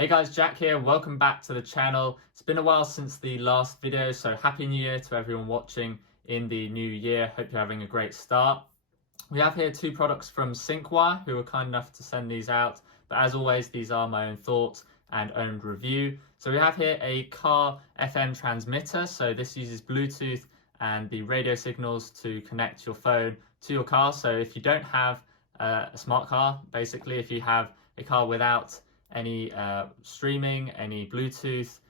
Hey guys, Jack here. Welcome back to the channel. It's been a while since the last video, so Happy New Year to everyone watching in the new year. Hope you're having a great start. We have here two products from Syncwire, who were kind enough to send these out. But as always, these are my own thoughts and own review. So we have here a car FM transmitter. So this uses Bluetooth and the radio signals to connect your phone to your car. So if you don't have a smart car, basically, if you have a car without any streaming, any Bluetooth,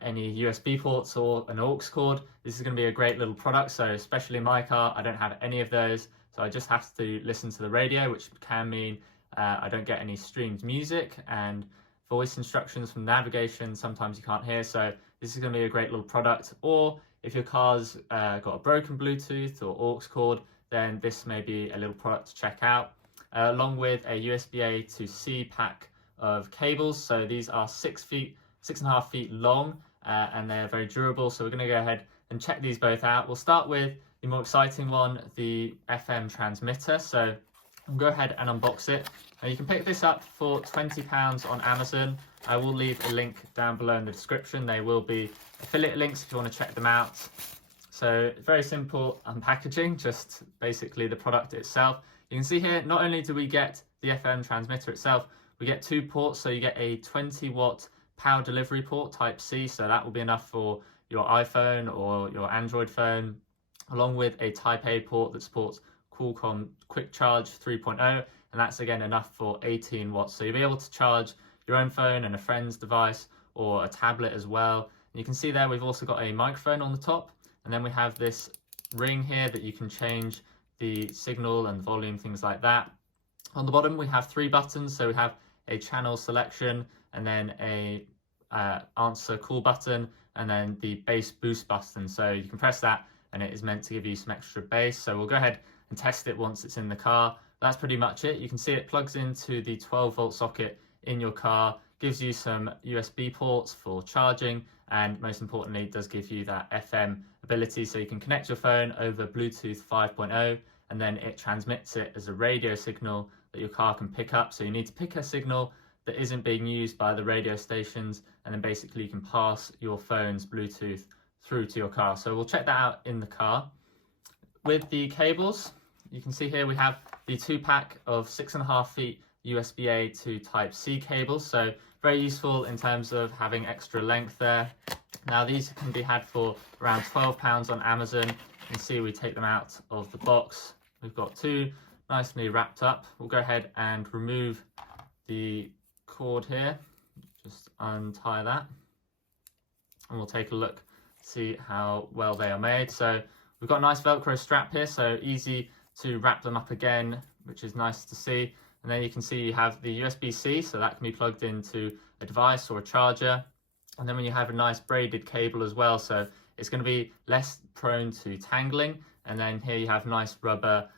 any USB ports or an aux cord, this is going to be a great little product. So especially in my car, I don't have any of those, so I just have to listen to the radio, which can mean I don't get any streamed music, and voice instructions from navigation sometimes you can't hear. So this is going to be a great little product. Or if your car's got a broken Bluetooth or aux cord, then this may be a little product to check out, along with a USB-A to C pack of cables. So these are 6.5 feet long, and they're very durable. So we're going to go ahead and check these both out. We'll start with the more exciting one, the FM transmitter. So I'll go ahead and unbox it. Now you can pick this up for £20 on Amazon. I will leave a link down below in the description. They will be affiliate links if you want to check them out. So very simple unpackaging, just basically the product itself. You can see here, not only do we get the FM transmitter itself, we get two ports. So you get a 20-watt power delivery port type C, so that will be enough for your iPhone or your Android phone, along with a type A port that supports Qualcomm Quick Charge 3.0, and that's again enough for 18 watts. So you'll be able to charge your own phone and a friend's device or a tablet as well. And you can see there we've also got a microphone on the top, and then we have this ring here that you can change the signal and volume, things like that. On the bottom we have three buttons, so we have a channel selection, and then a answer call button, and then the bass boost button. So you can press that and it is meant to give you some extra bass. So we'll go ahead and test it once it's in the car. That's pretty much it. You can see it plugs into the 12-volt socket in your car, gives you some USB ports for charging, and most importantly does give you that FM ability, so you can connect your phone over Bluetooth 5.0, and then it transmits it as a radio signal that your car can pick up. So you need to pick a signal that isn't being used by the radio stations, and then basically you can pass your phone's Bluetooth through to your car. So we'll check that out in the car. With the cables, you can see here we have the 2-pack of 6.5 feet USB-A to Type-C cables. So very useful in terms of having extra length there. Now these can be had for around £12 on Amazon. You can see we take them out of the box. We've got two nicely wrapped up. We'll go ahead and remove the cord here, just untie that, and we'll take a look, see how well they are made. So we've got a nice Velcro strap here, so easy to wrap them up again, which is nice to see. And then you can see you have the USB-C, so that can be plugged into a device or a charger. And then when you have a nice braided cable as well, so it's going to be less prone to tangling. And then here you have nice rubber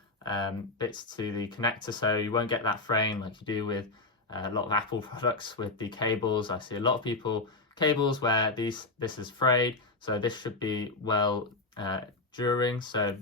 bits to the connector, so you won't get that fraying like you do with a lot of Apple products with the cables. I see a lot of people cables where this is frayed, so this should be well during. So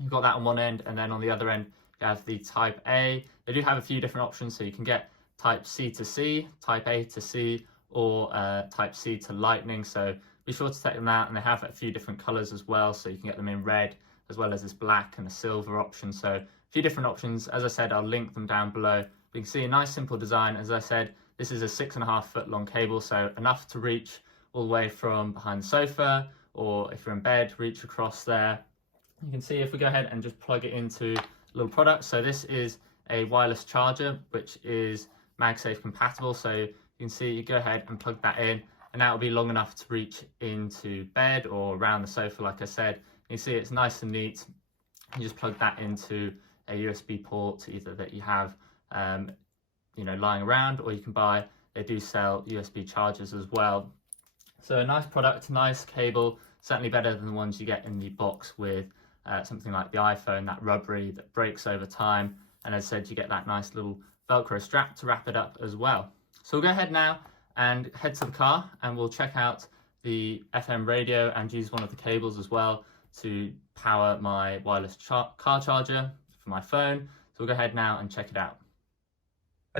you've got that on one end, and then on the other end you have the Type A. They do have a few different options, so you can get Type C to C, Type A to C, or Type C to Lightning. So be sure to check them out, and they have a few different colors as well, so you can get them in red as well as this black and a silver option. So a few different options. As I said, I'll link them down below. You can see a nice simple design. As I said, this is a 6.5 foot long cable, so enough to reach all the way from behind the sofa, or if you're in bed, reach across there. You can see if we go ahead and just plug it into a little product. So this is a wireless charger, which is MagSafe compatible. So you can see you go ahead and plug that in, and that will be long enough to reach into bed or around the sofa, like I said. You see it's nice and neat. You just plug that into a USB port, either that you have lying around, or you can buy, they do sell USB chargers as well. So a nice product, nice cable, certainly better than the ones you get in the box with something like the iPhone, that rubbery that breaks over time. And as I said, you get that nice little Velcro strap to wrap it up as well. So we'll go ahead now and head to the car, and we'll check out the FM radio and use one of the cables as well to power my wireless car charger for my phone. So we'll go ahead now and check it out.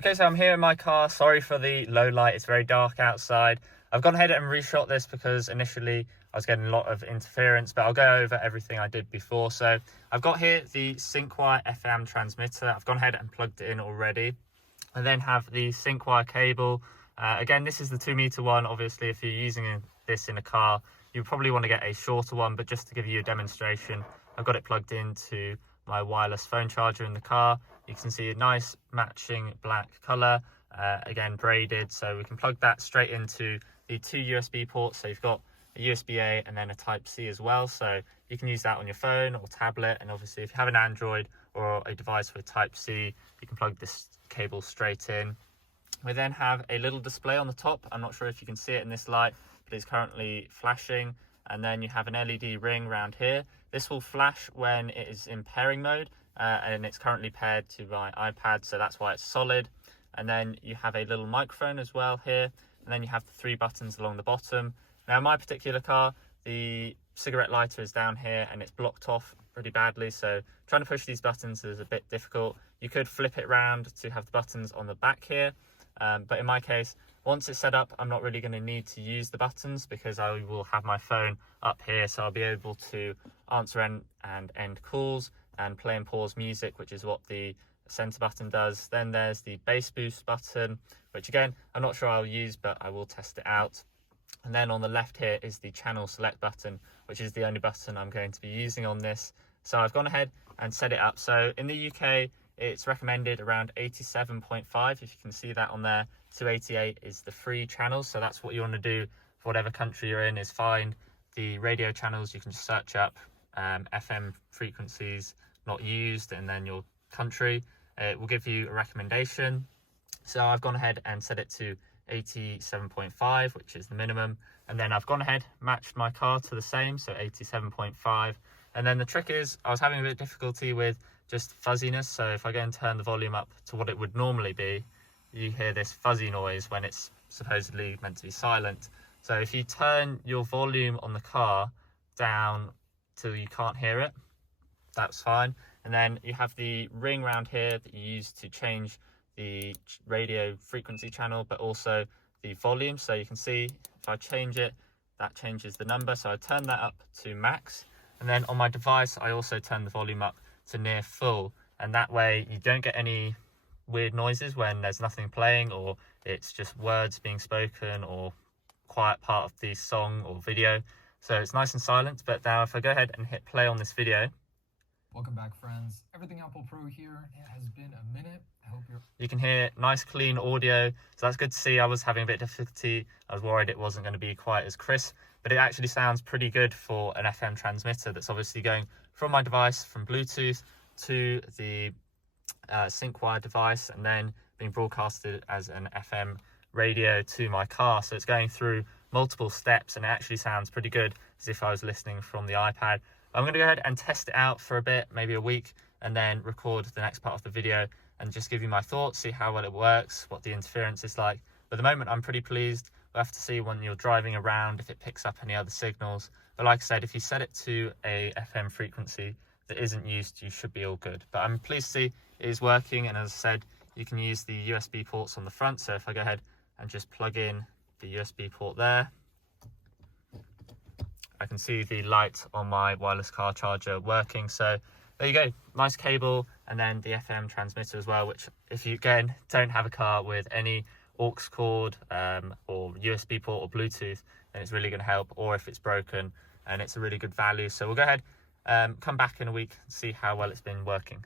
Okay, so I'm here in my car. Sorry for the low light, it's very dark outside. I've gone ahead and reshot this because initially I was getting a lot of interference, but I'll go over everything I did before. So I've got here the Syncwire FM transmitter. I've gone ahead and plugged it in already. I then have the Syncwire cable. Again, this is the 2-meter one. Obviously, if you're using this in a car, you probably want to get a shorter one, but just to give you a demonstration, I've got it plugged into my wireless phone charger in the car. You can see a nice matching black color, again braided, so we can plug that straight into the 2 USB ports. So you've got a USB-A and then a Type-C as well, so you can use that on your phone or tablet. And obviously if you have an Android or a device with Type-C, you can plug this cable straight in. We then have a little display on the top. I'm not sure if you can see it in this light, but it's currently flashing. And then you have an LED ring around here. This will flash when it is in pairing mode, and it's currently paired to my iPad, so that's why it's solid. And then you have a little microphone as well here, and then you have the 3 buttons along the bottom. Now in my particular car, the cigarette lighter is down here and it's blocked off pretty badly, so trying to push these buttons is a bit difficult. You could flip it around to have the buttons on the back here, but in my case, once it's set up, I'm not really going to need to use the buttons because I will have my phone up here, so I'll be able to answer and end calls and play and pause music, which is what the center button does. Then there's the bass boost button, which again, I'm not sure I'll use, but I will test it out. And then on the left here is the channel select button, which is the only button I'm going to be using on this. So I've gone ahead and set it up. So in the UK, it's recommended around 87.5, if you can see that on there. 288 is the free channel, so that's what you want to do for whatever country you're in, is find the radio channels. You can just search up FM frequencies not used and then your country. It will give you a recommendation. So I've gone ahead and set it to 87.5, which is the minimum, and then I've gone ahead, matched my car to the same, so 87.5. And then the trick is, I was having a bit of difficulty with just fuzziness. So if I go and turn the volume up to what it would normally be, you hear this fuzzy noise when it's supposedly meant to be silent. So if you turn your volume on the car down till you can't hear it, that's fine. And then you have the ring around here that you use to change the radio frequency channel, but also the volume. So you can see if I change it, that changes the number. So I turn that up to max. And then on my device, I also turn the volume up to near full. And that way you don't get any weird noises when there's nothing playing, or it's just words being spoken or quiet part of the song or video. So it's nice and silent. But now if I go ahead and hit play on this video, welcome back, friends. Everything Apple Pro here. It has been a minute. I hope you can hear nice clean audio, so that's good to see. I was having a bit of difficulty. I was worried it wasn't going to be quite as crisp, but it actually sounds pretty good for an FM transmitter that's obviously going from my device from Bluetooth to the Syncwire device, and then being broadcasted as an FM radio to my car. So it's going through multiple steps, and it actually sounds pretty good as if I was listening from the iPad. I'm going to go ahead and test it out for a bit, maybe a week, and then record the next part of the video and just give you my thoughts, see how well it works, what the interference is like. But at the moment, I'm pretty pleased. We'll have to see when you're driving around if it picks up any other signals. But like I said, if you set it to a FM frequency that isn't used, you should be all good. But I'm pleased to see it is working. And as I said, you can use the USB ports on the front. So if I go ahead and just plug in the USB port there, I can see the light on my wireless car charger working. So there you go, nice cable, and then the FM transmitter as well, which if you, again, don't have a car with any aux cord or USB port or Bluetooth, then it's really going to help, or if it's broken, and it's a really good value. So we'll go ahead, come back in a week and see how well it's been working.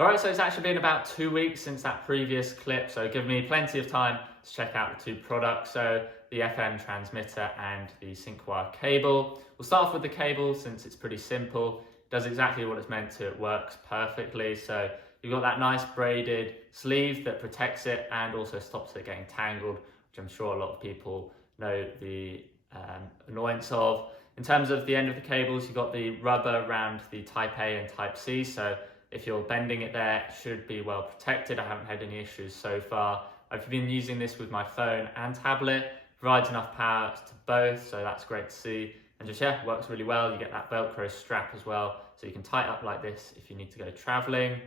Alright, so it's actually been about 2 weeks since that previous clip, so give me plenty of time to check out the 2 products, so the FM transmitter and the Syncwire cable. We'll start off with the cable since it's pretty simple. It does exactly what it's meant to, it works perfectly. So you've got that nice braided sleeve that protects it and also stops it getting tangled, which I'm sure a lot of people know the annoyance of. In terms of the end of the cables, you've got the rubber around the Type A and Type C, so if you're bending it there, it should be well protected. I haven't had any issues so far. I've been using this with my phone and tablet, provides enough power to both, so that's great to see. And just, yeah, works really well. You get that Velcro strap as well, so you can tie it up like this if you need to go traveling.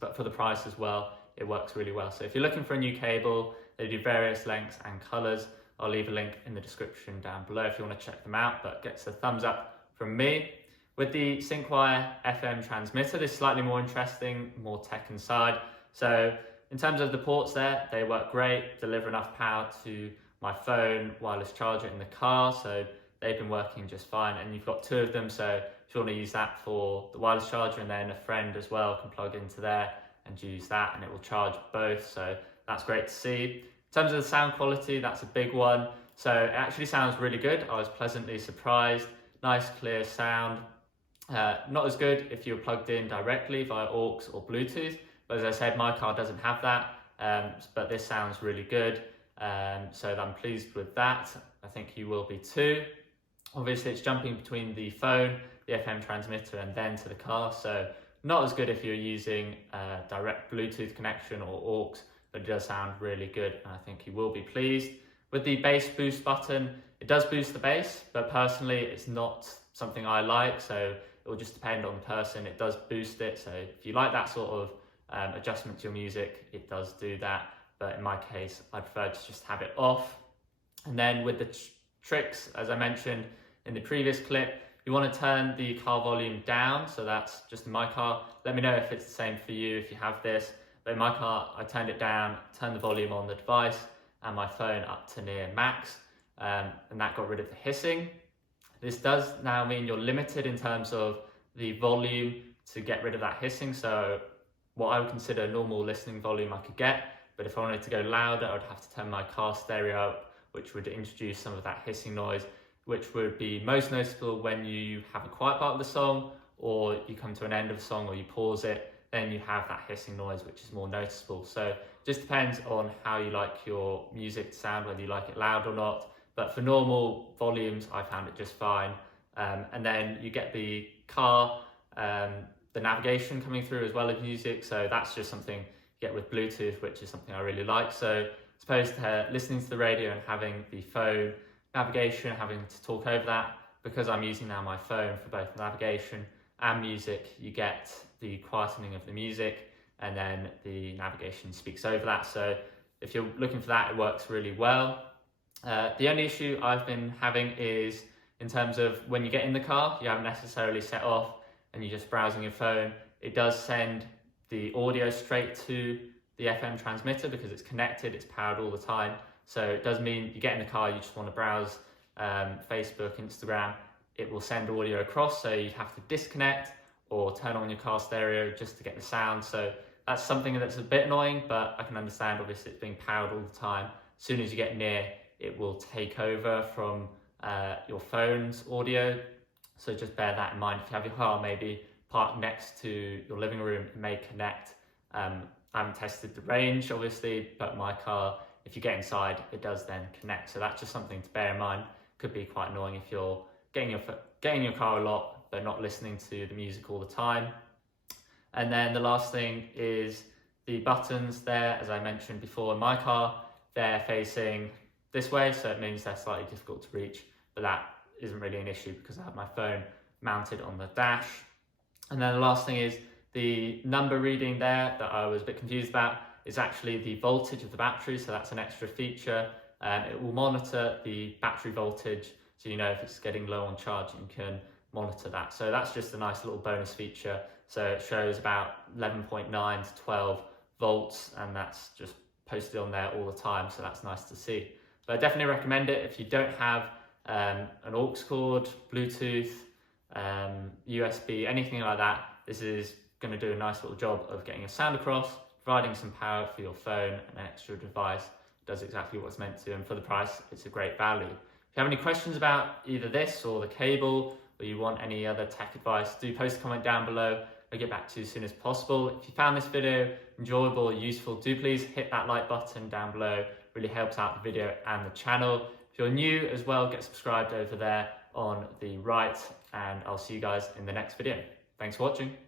But for the price as well, it works really well. So if you're looking for a new cable, they do various lengths and colors. I'll leave a link in the description down below if you want to check them out, but gets a thumbs up from me. With the Syncwire FM transmitter, this is slightly more interesting, more tech inside. So in terms of the ports there, they work great, deliver enough power to my phone, wireless charger in the car, so they've been working just fine. And you've got two of them, so if you want to use that for the wireless charger, and then a friend as well can plug into there and use that, and it will charge both, so that's great to see. In terms of the sound quality, that's a big one. So it actually sounds really good. I was pleasantly surprised. Nice clear sound. Not as good if you're plugged in directly via aux or Bluetooth, but as I said, my car doesn't have that, but this sounds really good, so I'm pleased with that. I think you will be too. Obviously it's jumping between the phone, the FM transmitter, and then to the car, so not as good if you're using a direct Bluetooth connection or aux, but it does sound really good, and I think you will be pleased. With the bass boost button, it does boost the bass, but personally it's not something I like, so it will just depend on the person. It does boost it, so if you like that sort of adjustment to your music, it does do that, but in my case I prefer to just have it off. And then with the tricks, as I mentioned in the previous clip, you want to turn the car volume down, so that's just in my car. Let me know if it's the same for you if you have this, but in my car I turned it down, turned the volume on the device and my phone up to near max, and that got rid of the hissing. This does now mean you're limited in terms of the volume to get rid of that hissing, so what I would consider a normal listening volume I could get, but if I wanted to go louder, I would have to turn my car stereo up, which would introduce some of that hissing noise, which would be most noticeable when you have a quiet part of the song, or you come to an end of a song, or you pause it, then you have that hissing noise, which is more noticeable. So it just depends on how you like your music to sound, whether you like it loud or not. But for normal volumes, I found it just fine. And then you get the car, the navigation coming through as well as music. So that's just something you get with Bluetooth, which is something I really like. So as opposed to listening to the radio and having the phone navigation, having to talk over that, because I'm using now my phone for both navigation and music, you get the quietening of the music, and then the navigation speaks over that. So if you're looking for that, it works really well. The only issue I've been having is in terms of when you get in the car, you haven't necessarily set off and you're just browsing your phone. It does send the audio straight to the FM transmitter because it's connected, it's powered all the time. So it does mean you get in the car, you just want to browse Facebook, Instagram, it will send audio across, so you'd have to disconnect or turn on your car stereo just to get the sound. So that's something that's a bit annoying, but I can understand, obviously it's being powered all the time. As soon as you get near, it will take over from your phone's audio. So just bear that in mind. If you have your car maybe parked next to your living room, it may connect. I haven't tested the range obviously, but my car, if you get inside, it does then connect. So that's just something to bear in mind. Could be quite annoying if you're getting in your car a lot, but not listening to the music all the time. And then the last thing is the buttons there. As I mentioned before, in my car, they're facing this way, so it means they're slightly difficult to reach, but that isn't really an issue because I have my phone mounted on the dash. And then the last thing is the number reading there that I was a bit confused about is actually the voltage of the battery, so that's an extra feature. It will monitor the battery voltage, so you know if it's getting low on charge, you can monitor that. So that's just a nice little bonus feature. So it shows about 11.9 to 12 volts, and that's just posted on there all the time, so that's nice to see. But I definitely recommend it if you don't have an aux cord, Bluetooth, USB, anything like that. This is going to do a nice little job of getting your sound across, providing some power for your phone, and an extra device. It does exactly what it's meant to, and for the price, it's a great value. If you have any questions about either this or the cable, or you want any other tech advice, do post a comment down below. I'll get back to you as soon as possible. If you found this video enjoyable or useful, do please hit that like button down below. It really helps out the video and the channel. If you're new as well, get subscribed over there on the right, and I'll see you guys in the next video. Thanks for watching.